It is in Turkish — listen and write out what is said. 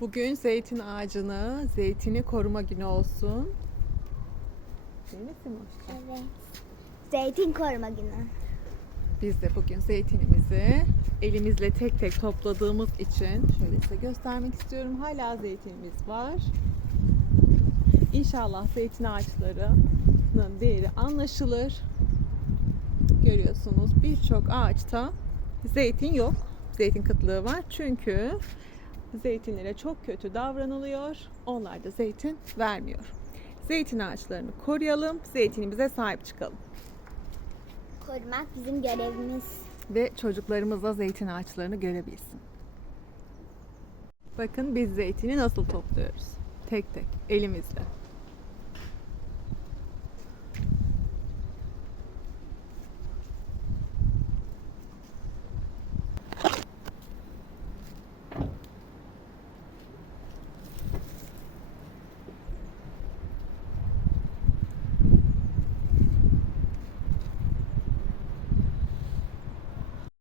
Bugün zeytin ağacını, zeytini koruma günü olsun. Değil mi Simoş'cum? Evet. Zeytin koruma günü. Biz de bugün zeytinimizi elimizle tek tek topladığımız için şöyle size göstermek istiyorum. Hala zeytinimiz var. İnşallah zeytin ağaçlarının değeri anlaşılır. Görüyorsunuz birçok ağaçta zeytin yok. Zeytin kıtlığı var. Çünkü zeytinlere çok kötü davranılıyor. Onlar da zeytin vermiyor. Zeytin ağaçlarını koruyalım. Zeytinimize sahip çıkalım. Korumak bizim görevimiz. ve çocuklarımız da zeytin ağaçlarını görebilsin. Bakın biz zeytini nasıl topluyoruz. Tek tek elimizle.